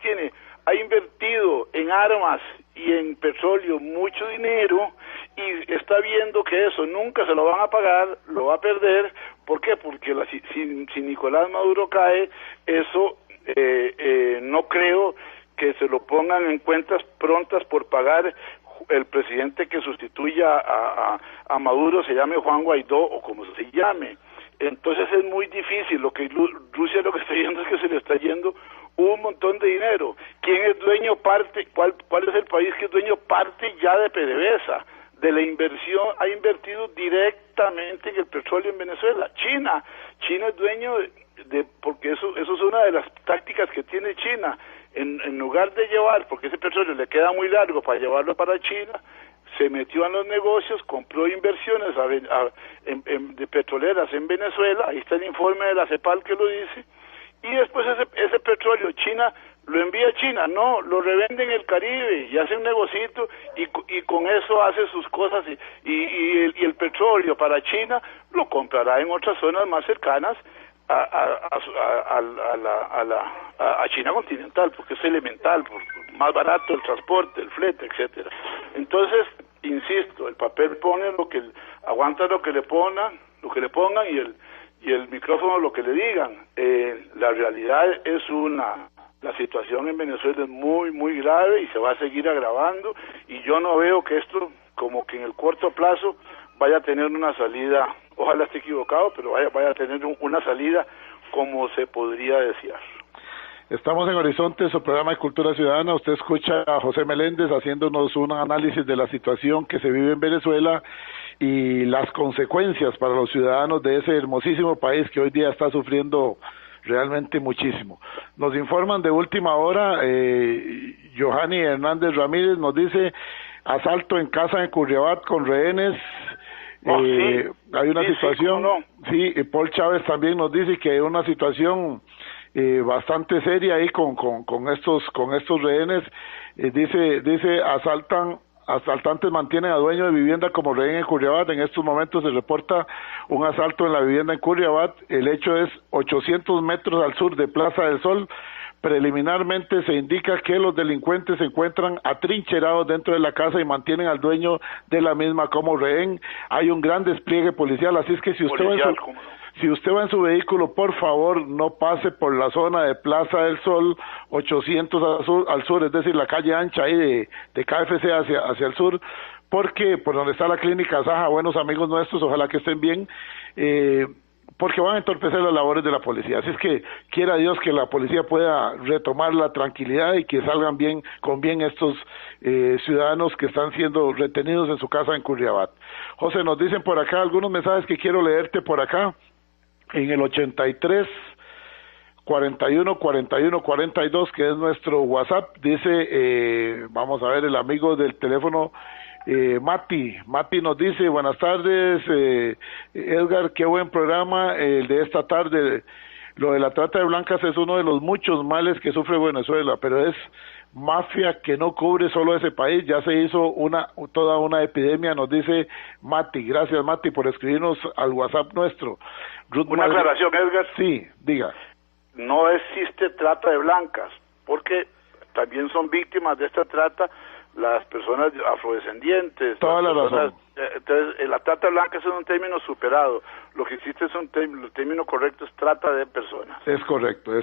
ha invertido en armas y en petróleo mucho dinero y está viendo que eso nunca se lo van a pagar, lo va a perder. ¿Por qué? Porque si Nicolás Maduro cae, eso no creo que se lo pongan en cuentas prontas por pagar el presidente que sustituya a Maduro, se llame Juan Guaidó o como se llame. Entonces es muy difícil. Lo que Rusia lo que está viendo es que se le está yendo un montón de dinero. ¿Quién es dueño parte? ¿Cuál es el país que es dueño parte ya de PDVSA? De la inversión, ha invertido directamente en el petróleo en Venezuela. China es dueño porque eso es una de las tácticas que tiene China. En lugar de llevar, porque ese petróleo le queda muy largo para llevarlo para China, se metió en los negocios, compró inversiones de petroleras en Venezuela, ahí está el informe de la CEPAL que lo dice, y después ese petróleo China lo envía a China, no, lo revende en el Caribe y hace un negocito y con eso hace sus cosas y el petróleo para China lo comprará en otras zonas más cercanas a China continental, porque es elemental, más barato el transporte, el flete, etcétera. Entonces, insisto, el papel pone aguanta lo que le pongan y el micrófono lo que le digan. La realidad es la situación en Venezuela es muy grave y se va a seguir agravando y yo no veo que esto como que en el corto plazo vaya a tener una salida, ojalá esté equivocado, pero vaya a tener una salida como se podría desear. Estamos en Horizonte, su programa de Cultura Ciudadana. Usted escucha a José Meléndez haciéndonos un análisis de la situación que se vive en Venezuela y las consecuencias para los ciudadanos de ese hermosísimo país que hoy día está sufriendo realmente muchísimo. Nos informan de última hora, Johanny Hernández Ramírez nos dice, asalto en casa en Curriabat con rehenes. Sí. Hay una situación, sí, Paul Chávez también nos dice que hay una situación bastante seria ahí con estos rehenes. Dice asaltantes mantienen a dueño de vivienda como rehén en Curriabat. En estos momentos se reporta un asalto en la vivienda en Curriabat. El hecho es 800 metros al sur de Plaza del Sol. Preliminarmente se indica que los delincuentes se encuentran atrincherados dentro de la casa y mantienen al dueño de la misma como rehén. Hay un gran despliegue policial, así es que si usted va en su vehículo, por favor, no pase por la zona de Plaza del Sol 800 al sur, es decir, la calle ancha ahí de KFC hacia el sur, porque por donde está la clínica Saja, buenos amigos nuestros, ojalá que estén bien, porque van a entorpecer las labores de la policía. Así es que quiera Dios que la policía pueda retomar la tranquilidad y que salgan con bien estos ciudadanos que están siendo retenidos en su casa en Curriabat. José, nos dicen por acá algunos mensajes que quiero leerte por acá. En el 83 41 41 42, que es nuestro WhatsApp, dice, vamos a ver, el amigo del teléfono, Mati nos dice, buenas tardes, Edgar, qué buen programa el de esta tarde. Lo de la trata de blancas es uno de los muchos males que sufre Venezuela, pero es mafia que no cubre solo ese país, ya se hizo toda una epidemia, nos dice Mati. Gracias, Mati, por escribirnos al WhatsApp nuestro. Una aclaración, Edgar. Sí, diga. No existe trata de blancas, porque también son víctimas de esta trata las personas afrodescendientes. Toda la razón. Entonces, la trata de blancas es un término superado. Lo que existe es el término correcto es trata de personas. Es correcto.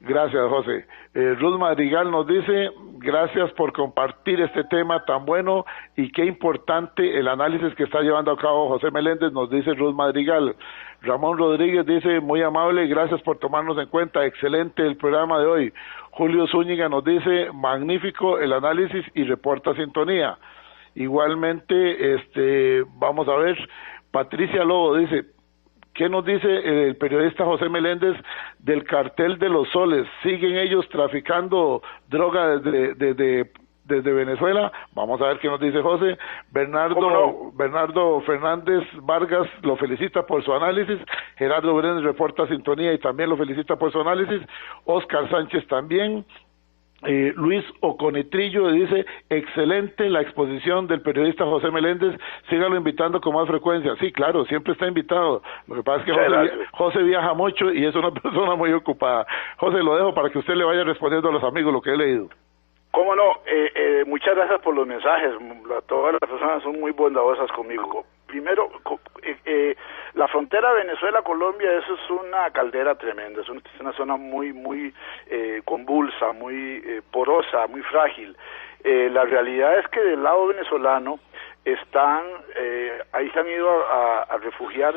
Gracias, José. Ruth Madrigal nos dice, gracias por compartir este tema tan bueno y qué importante el análisis que está llevando a cabo José Meléndez, nos dice Ruth Madrigal. Ramón Rodríguez dice, muy amable, gracias por tomarnos en cuenta, excelente el programa de hoy. Julio Zúñiga nos dice, magnífico el análisis y reporta sintonía. Igualmente, vamos a ver, Patricia Lobo dice, ¿qué nos dice el periodista José Meléndez del cartel de los soles? ¿Siguen ellos traficando droga desde Venezuela? Vamos a ver qué nos dice José. Bernardo Fernández Vargas lo felicita por su análisis. Gerardo Brenes reporta sintonía y también lo felicita por su análisis. Oscar Sánchez también. Luis Oconetrillo dice, excelente la exposición del periodista José Meléndez, sígalo invitando con más frecuencia. Sí, claro, siempre está invitado. Lo que pasa es que José viaja mucho y es una persona muy ocupada. José, lo dejo para que usted le vaya respondiendo a los amigos lo que he leído. ¿Cómo no? Muchas gracias por los mensajes. Todas las personas son muy bondadosas conmigo. Primero, la frontera Venezuela-Colombia, eso es una caldera tremenda, es una zona muy convulsa, muy porosa, muy frágil. La realidad es que del lado venezolano ahí se han ido a refugiar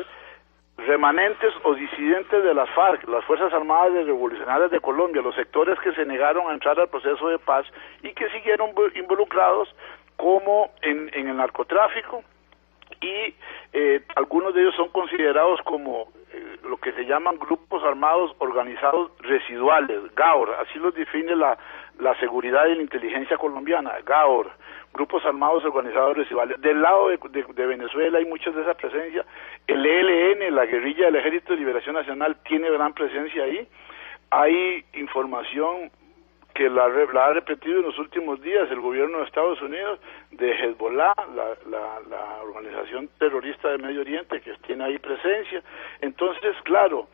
remanentes o disidentes de las FARC, las Fuerzas Armadas Revolucionarias de Colombia, los sectores que se negaron a entrar al proceso de paz y que siguieron involucrados como en el narcotráfico, y algunos de ellos son considerados como lo que se llaman grupos armados organizados residuales, GAOR, así los define la seguridad y la inteligencia colombiana, GAOR, grupos armados organizados residuales. Del lado de Venezuela hay muchas de esa presencia. El ELN, la guerrilla del Ejército de Liberación Nacional, tiene gran presencia ahí. Hay información que la ha repetido en los últimos días el gobierno de Estados Unidos, de Hezbollah, la organización terrorista del Medio Oriente, que tiene ahí presencia. Entonces, claro,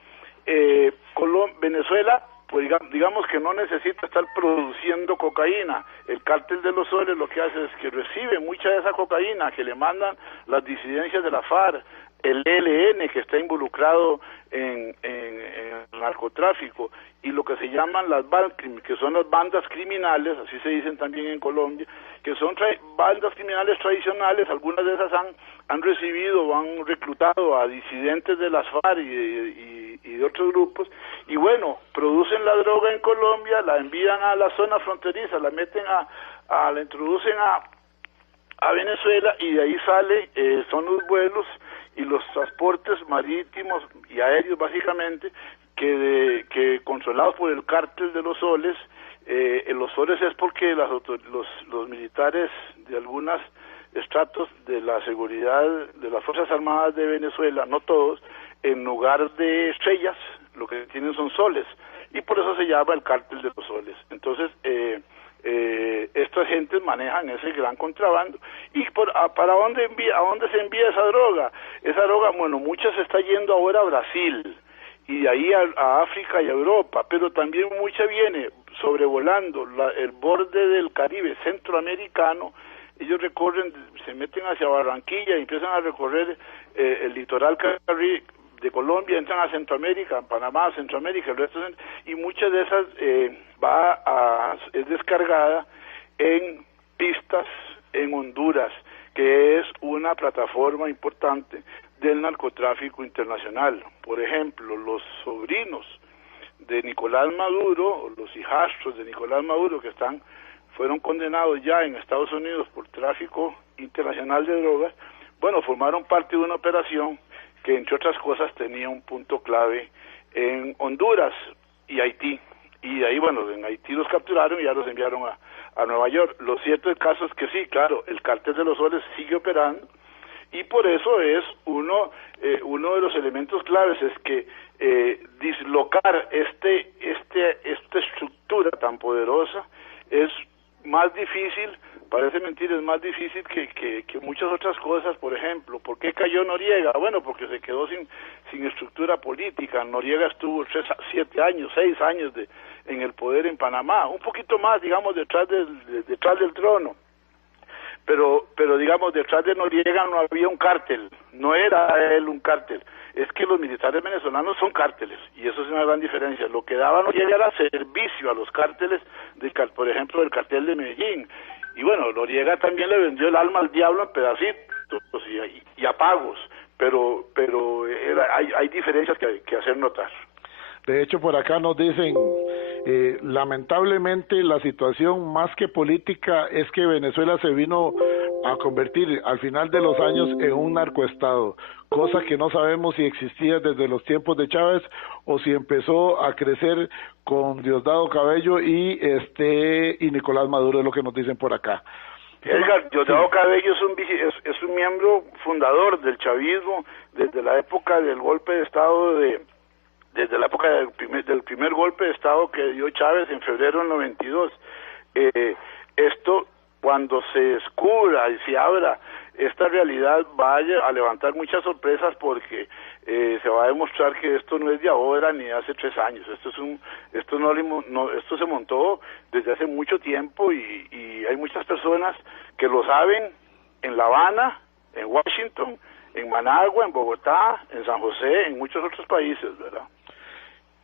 Venezuela, pues digamos que no necesita estar produciendo cocaína. El cártel de los soles lo que hace es que recibe mucha de esa cocaína que le mandan las disidencias de la FARC, el ELN, que está involucrado en narcotráfico, y lo que se llaman las BALCRIM, que son las bandas criminales, así se dicen también en Colombia, que son bandas criminales tradicionales. Algunas de esas han recibido o han reclutado a disidentes de las FARC y de otros grupos, y bueno, producen la droga en Colombia, la envían a la zona fronteriza, la meten la introducen a Venezuela, y de ahí sale, son los vuelos y los transportes marítimos y aéreos básicamente que controlados por el cártel de los soles. Los soles es porque los militares de algunos estratos de la seguridad de las Fuerzas Armadas de Venezuela, no todos, en lugar de estrellas, lo que tienen son soles, y por eso se llama el cártel de los soles. Entonces, estas gentes manejan ese gran contrabando. ¿Y para dónde a dónde se envía esa droga? Esa droga, bueno, mucha se está yendo ahora a Brasil, y de ahí a África y a Europa, pero también mucha viene sobrevolando el borde del Caribe centroamericano. Ellos recorren, se meten hacia Barranquilla y empiezan a recorrer el litoral de Colombia, entran a Centroamérica, Panamá, Centroamérica, el resto, y muchas de esas es descargada en pistas en Honduras, que es una plataforma importante del narcotráfico internacional. Por ejemplo, los sobrinos de Nicolás Maduro, los hijastros de Nicolás Maduro, que fueron condenados ya en Estados Unidos por tráfico internacional de drogas, bueno, formaron parte de una operación que, entre otras cosas, tenía un punto clave en Honduras y Haití. Y de ahí, bueno, en Haití los capturaron y ya los enviaron a Nueva York. Lo cierto del caso es que sí, claro, el cártel de los soles sigue operando, y por eso es uno de los elementos claves es que dislocar esta estructura tan poderosa es más difícil, parece mentira, es más difícil que muchas otras cosas. Por ejemplo, ¿por qué cayó Noriega? Bueno, porque se quedó sin estructura política. Noriega estuvo 6 años en el poder en Panamá, un poquito más, digamos, detrás del trono. Pero digamos, detrás de Noriega no había un cártel, no era él un cártel. Es que los militares venezolanos son cárteles, y eso es una gran diferencia. Lo que daba Noriega era servicio a los cárteles, por ejemplo, del cartel de Medellín. Y bueno, Noriega también le vendió el alma al diablo en pedacitos y a pagos, pero hay diferencias que hacer notar. De hecho, por acá nos dicen, lamentablemente la situación más que política es que Venezuela se vino a convertir al final de los años en un narcoestado, cosa que no sabemos si existía desde los tiempos de Chávez o si empezó a crecer con Diosdado Cabello y Nicolás Maduro, es lo que nos dicen por acá. Edgar, Diosdado Cabello es un miembro fundador del chavismo desde la época del golpe de Estado desde la época del primer golpe de Estado que dio Chávez en febrero del 92. Esto, cuando se descubra y se abra esta realidad, va a levantar muchas sorpresas, porque se va a demostrar que esto no es de ahora ni de hace 3 años. Esto se montó desde hace mucho tiempo, y hay muchas personas que lo saben en La Habana, en Washington, en Managua, en Bogotá, en San José, en muchos otros países, ¿verdad?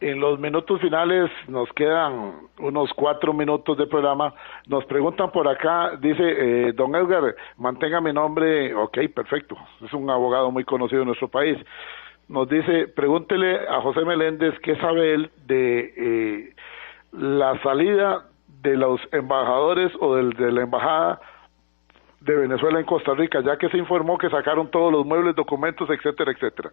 En los minutos finales, nos quedan unos 4 minutos de programa. Nos preguntan por acá, dice, don Edgar, mantenga mi nombre. Ok, perfecto, es un abogado muy conocido en nuestro país. Nos dice, pregúntele a José Meléndez qué sabe él de la salida de los embajadores o de la embajada de Venezuela en Costa Rica, ya que se informó que sacaron todos los muebles, documentos, etcétera, etcétera.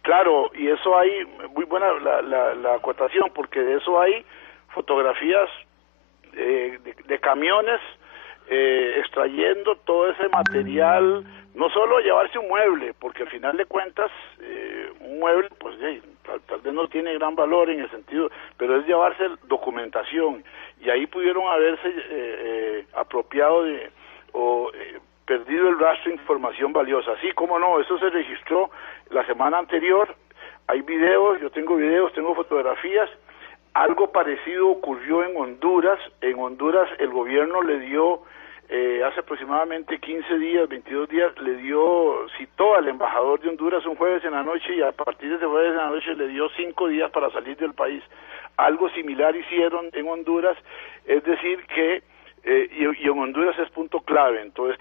Claro, y eso hay, muy buena la acotación, porque de eso hay fotografías de camiones extrayendo todo ese material, no solo llevarse un mueble, porque al final de cuentas un mueble pues tal vez no tiene gran valor en el sentido, pero es llevarse documentación, y ahí pudieron haberse apropiado perdido el rastro de información valiosa. Sí, cómo no, eso se registró la semana anterior. Hay videos, yo tengo videos, tengo fotografías. Algo parecido ocurrió en Honduras. En Honduras el gobierno le dio, hace aproximadamente 15 días, 22 días, citó al embajador de Honduras un jueves en la noche, y a partir de ese jueves en la noche le dio 5 días para salir del país. Algo similar hicieron en Honduras, es decir que, y en Honduras es punto clave en toda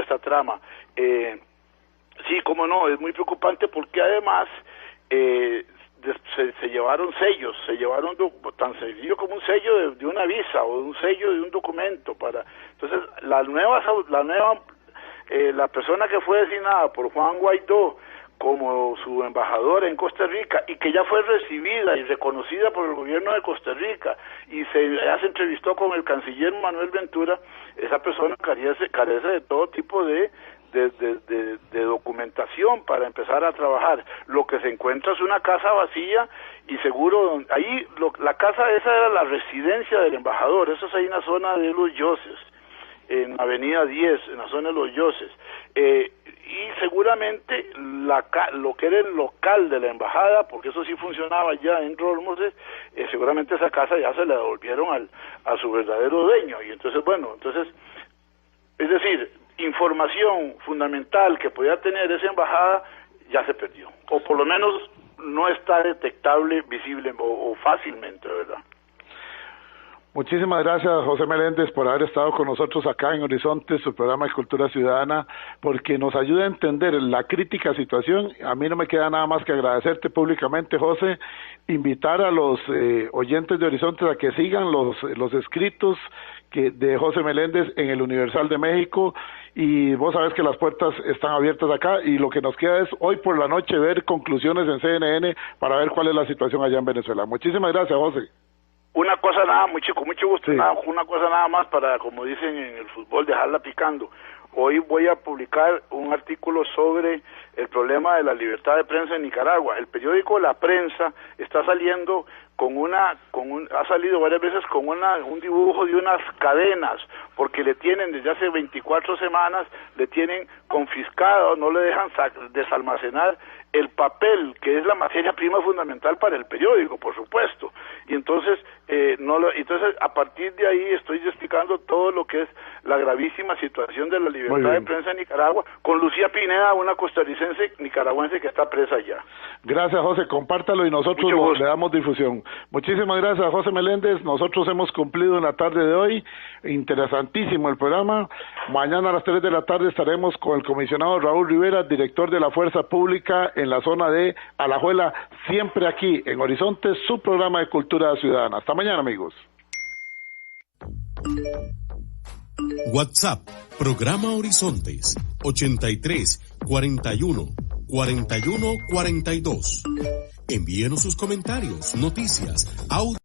esta trama. Sí, cómo no, es muy preocupante, porque además se llevaron sellos, tan sencillo como un sello de una visa o un sello de un documento entonces la persona que fue designada por Juan Guaidó como su embajadora en Costa Rica y que ya fue recibida y reconocida por el gobierno de Costa Rica y ya se entrevistó con el canciller Manuel Ventura, esa persona carece de todo tipo de documentación para empezar a trabajar. Lo que se encuentra es una casa vacía y seguro ahí la casa esa era la residencia del embajador. Eso es ahí en la zona de Los Yoses, en Avenida 10, en la zona de Los Yoses, y seguramente lo que era el local de la embajada, porque eso sí funcionaba ya en Rormoses, seguramente esa casa ya se la devolvieron a su verdadero dueño. Y entonces, es decir, información fundamental que podía tener esa embajada ya se perdió, o por lo menos no está detectable, visible o fácilmente, ¿verdad? Muchísimas gracias, José Meléndez, por haber estado con nosotros acá en Horizonte, su programa de Cultura Ciudadana, porque nos ayuda a entender la crítica situación. A mí no me queda nada más que agradecerte públicamente, José, invitar a los oyentes de Horizonte a que sigan los escritos de José Meléndez en el Universal de México, y vos sabés que las puertas están abiertas acá, y lo que nos queda es hoy por la noche ver conclusiones en CNN para ver cuál es la situación allá en Venezuela. Muchísimas gracias, José. Una cosa nada, con mucho gusto, sí. Una cosa nada más para, como dicen en el fútbol, dejarla picando. Hoy voy a publicar un artículo sobre el problema de la libertad de prensa en Nicaragua. El periódico La Prensa está saliendo ha salido varias veces con un dibujo de unas cadenas, porque le tienen desde hace 24 semanas, le tienen confiscado, no le dejan desalmacenar el papel, que es la materia prima fundamental para el periódico, por supuesto. Y entonces, entonces a partir de ahí estoy explicando todo lo que es la gravísima situación de la libertad de prensa en Nicaragua, con Lucía Pineda, una costarricense nicaragüense que está presa allá. Gracias, José, compártalo y nosotros le damos difusión. Muchísimas gracias, José Meléndez. Nosotros hemos cumplido en la tarde de hoy. Interesantísimo el programa. Mañana a las 3 de la tarde estaremos con el comisionado Raúl Rivera, director de la Fuerza Pública en la zona de Alajuela, siempre aquí en Horizonte, su programa de Cultura Ciudadana. Hasta mañana, amigos. WhatsApp, programa Horizontes, 83 41 41 42. Envíenos sus comentarios, noticias, audio.